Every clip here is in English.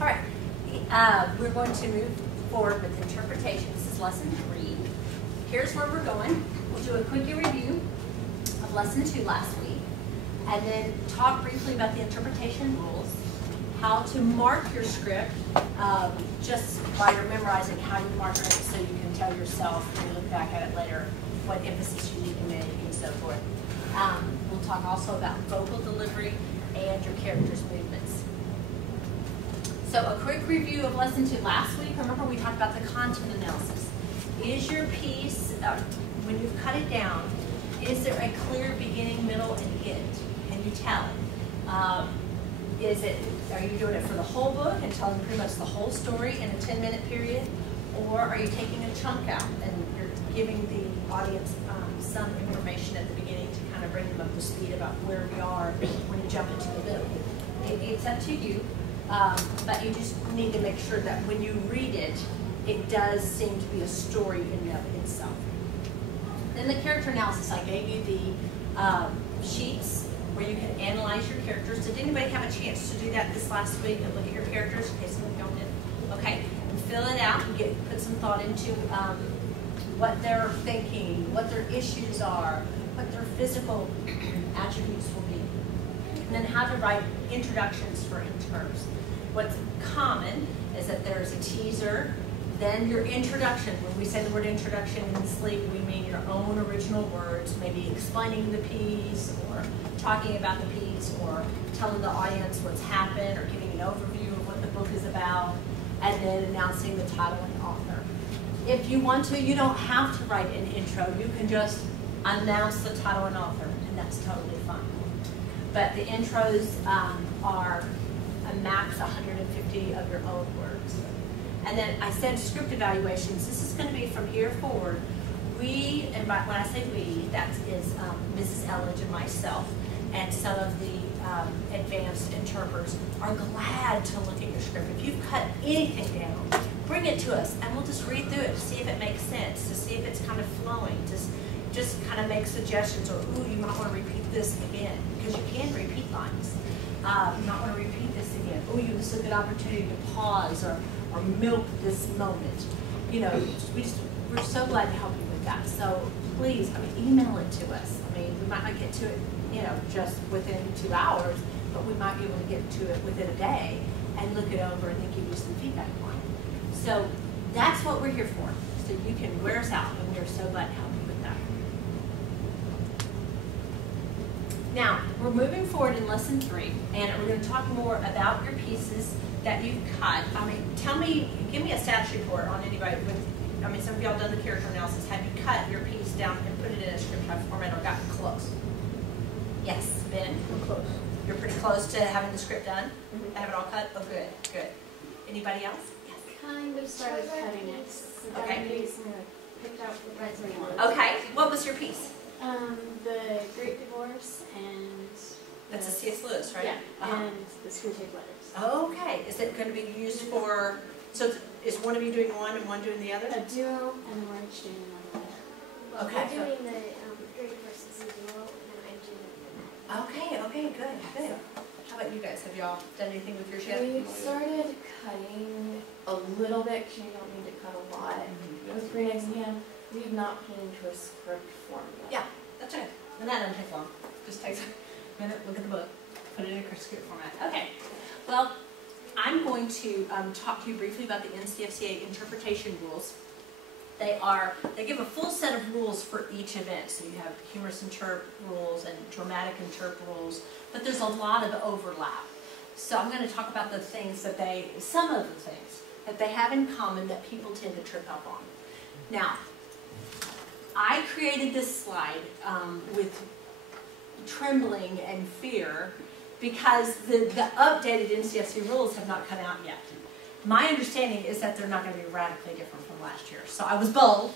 All right, we're going to move forward with interpretation. This is lesson 3. Here's where we're going. We'll do a quick review of lesson 2 last week, and then talk briefly about the interpretation rules, how to mark your script just by memorizing how you mark it so you can tell yourself when you look back at it later what emphasis you need to make and so forth. We'll talk also about vocal delivery and your character's movements. So a quick review of lesson 2 last week. Remember we talked about the content analysis. Is your piece, when you've cut it down, is there a clear beginning, middle, and end? Can you tell? Are you doing it for the whole book and telling pretty much the whole story in a 10-minute period? Or are you taking a chunk out and you're giving the audience some information at the beginning to kind of bring them up to speed about where we are when you jump into the middle? It's up to you, but you just need to make sure that when you read it, it does seem to be a story in and of itself. Then the character analysis, I gave you the sheets where you can analyze your characters. Did anybody have a chance to do that this last week and look at your characters? Okay, some of y'all did. Okay, and fill it out and put some thought into what they're thinking, what their issues are, what their physical attributes will be, and then how to write introductions for interns. What's common is that there's a teaser, then your introduction. When we say the word introduction in sleep, we mean your own original words, maybe explaining the piece or talking about the piece or telling the audience what's happened or giving an overview of what the book is about, and then announcing the title and author. If you want to, you don't have to write an intro. You can just announce the title and author, and that's totally fine. But the intros are a max 150 of your own words. And then I said script evaluations. This is going to be from here forward. We, and when I say we, that is Mrs. Elledge and myself, and some of the advanced interpreters are glad to look at your script. If you've cut anything down, bring it to us, and we'll just read through it to see if it makes sense, to see if it's kind of flowing, just kind of make suggestions, or ooh, you might want to repeat this again, because you can repeat lines. You might want to repeat this again. Ooh, this is a good opportunity to pause or milk this moment. You know, we're so glad to help you with that. So please, email it to us. We might not get to it, just within 2 hours, but we might be able to get to it within a day and look it over and then give you some feedback on it. So that's what we're here for. So you can wear us out, and we're so glad to help you with that. Now, we're moving forward in lesson 3, and we're going to talk more about your pieces that you've cut. Give me a status report on anybody with, some of y'all done the character analysis. Have you cut your piece down and put it in a script type format or gotten close? Yes, Ben? I'm close. You're pretty close to having the script done? Mm-hmm. Have it all cut? Oh, good, good. Anybody else? Yes. Kind of started cutting it. Okay. Picked out the parts we wanted. Okay, what was your piece? The Great Divorce and... That's a C.S. Lewis, right? Yeah, and the Screwtape Letters. Okay, is it going to be used for, so is one of you doing one and one doing the other? A duo, and then we're each doing another letter. Well, okay. I'm doing the Great Divorce as a duo, and I'm doing the Okay, good, good. How about you guys? Have y'all done anything with yours yet? We started cutting a little bit because you don't need to cut a lot. With Green Eggs and Ham, we have not put into a script form yet. Yeah, that's right. And that doesn't take long. Just takes a minute, look at the book, put it in a script format. Okay, well, I'm going to talk to you briefly about the NCFCA interpretation rules. They give a full set of rules for each event. So you have humorous interp rules and dramatic interp rules, but there's a lot of overlap. So I'm going to talk about some of the things that they have in common that people tend to trip up on. Now, I created this slide with trembling and fear because the updated NCFCA rules have not come out yet. My understanding is that they're not going to be radically different from last year. So I was bold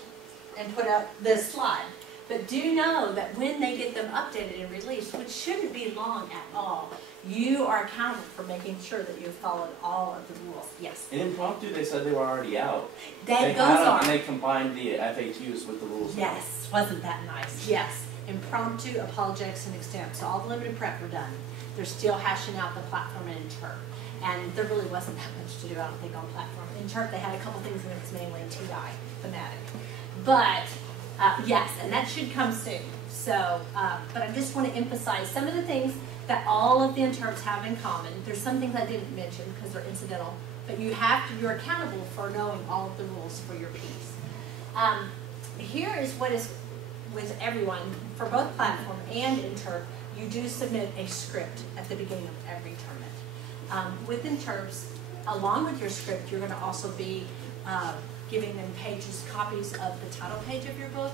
and put up this slide. But do know that when they get them updated and released, which shouldn't be long at all, you are accountable for making sure that you've followed all of the rules. Yes? In Impromptu, they said they were already out. That goes on. And they combined the FAQs with the rules. Yes. Wasn't that nice? Yes. Impromptu, apologetics, and extemp. So all the limited prep were done. They're still hashing out the platform and interp. And there really wasn't that much to do, I don't think, on platform. In chart, they had a couple things, and it's mainly TI, thematic. But, yes, and that should come soon. So, but I just want to emphasize some of the things that all of the interps have in common. There's some things I didn't mention because they're incidental, but you're accountable for knowing all of the rules for your piece. Here is what is with everyone, for both platform and interp, you do submit a script at the beginning of every tournament. With interps, along with your script, you're going to also be giving them copies of the title page of your book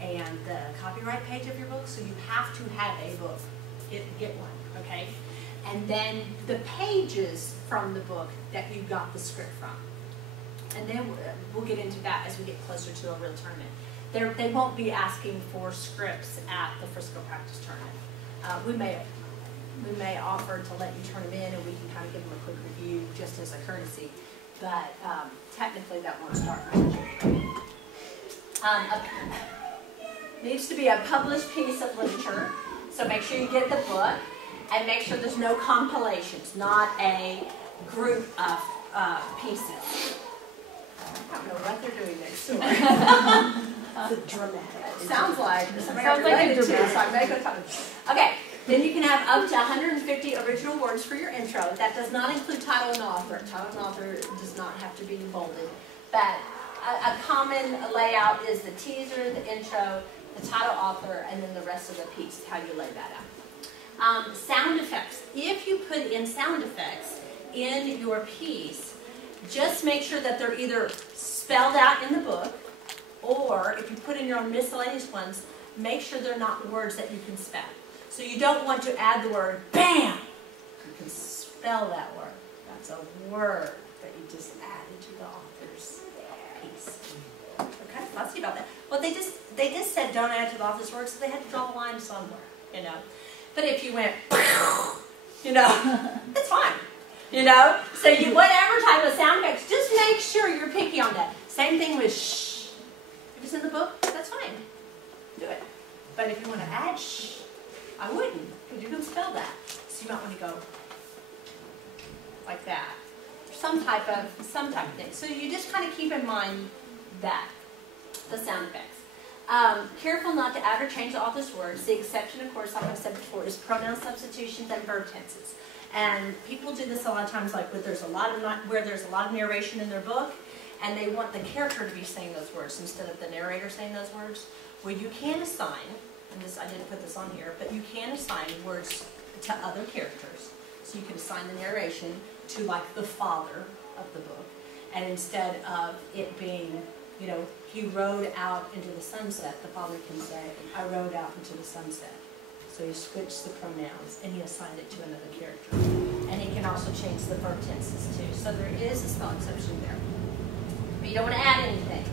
and the copyright page of your book, so you have to have a book. Get one, okay? And then the pages from the book that you got the script from. And then we'll get into that as we get closer to a real tournament. They won't be asking for scripts at the Frisco practice tournament. We may offer to let you turn them in, and we can kind of give them a quick review just as a courtesy. But technically, that won't start until needs to be a published piece of literature. So make sure you get the book, and make sure there's no compilations, not a group of pieces. I don't know what they're doing next door. It's dramatic. Sounds like a dramatic. Okay, then you can have up to 150 original words for your intro. That does not include title and author. Title and author does not have to be bolded. But a common layout is the teaser, the intro, the title, author, and then the rest of the piece, how you lay that out. Sound effects. If you put in sound effects in your piece, just make sure that they're either spelled out in the book, or if you put in your own miscellaneous ones, make sure they're not words that you can spell. So you don't want to add the word BAM! You can spell that word. That's a word that you just added to the author's piece. Okay, let's see about that. Well, they just said don't add to the author's word, so they had to draw a line somewhere, you know. But if you went, you know, it's fine. You know, so whatever type of sound effects, just make sure you're picky on that. Same thing with shh. If it's in the book, that's fine. Do it. But if you want to add shh, I wouldn't, because you can spell that. So you might want to go like that. Some type of thing. So you just kind of keep in mind that, the sound effects. Careful not to add or change the author's words. The exception, of course, like I've said before, is pronoun substitutions and verb tenses. And people do this a lot of times, like where there's a lot of narration in their book, and they want the character to be saying those words instead of the narrator saying those words. Well, you can assign, and this I didn't put this on here, but you can assign words to other characters. So you can assign the narration to like the father of the book, and instead of it being, you know, he rode out into the sunset, the father can say, I rode out into the sunset. So you switch the pronouns, and you assign it to another character. And he can also change the verb tenses too. So there is a spell exception there. But you don't want to add anything,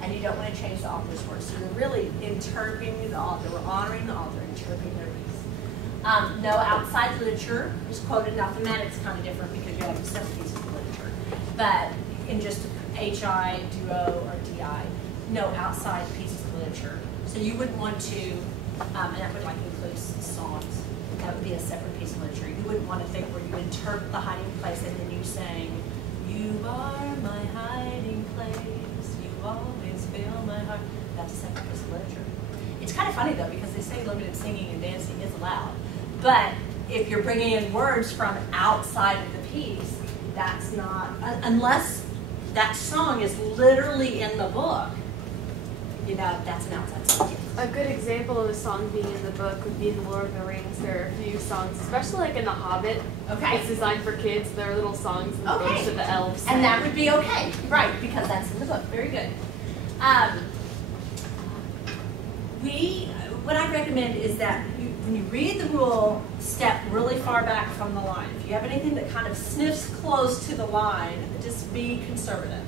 and you don't want to change the author's words. So you're really interpreting the author. We're honoring the author, interpreting their piece. No outside literature is quoted. Now, thematic's kind of different because you have 7 pieces of literature. But in just HI, duo, or DI, no outside pieces of literature. So you wouldn't want to, and that would like include songs. That would be a separate piece of literature. You wouldn't want to think where you interpret the hiding place and then you sang, you are my hiding place, you always fill my heart. That's a separate piece of literature. It's kind of funny though, because they say limited singing and dancing is allowed. But if you're bringing in words from outside of the piece, that's not, unless that song is literally in the book, you know, that's an outside song. A good example of a song being in the book would be in The Lord of the Rings. There are a few songs, especially like in The Hobbit. Okay. It's designed for kids. There are little songs in the books that the elves sing. And that would be okay, right, because that's in the book. Very good. What I recommend is that when you read the rule, step really far back from the line. If you have anything that kind of sniffs close to the line, just be conservative.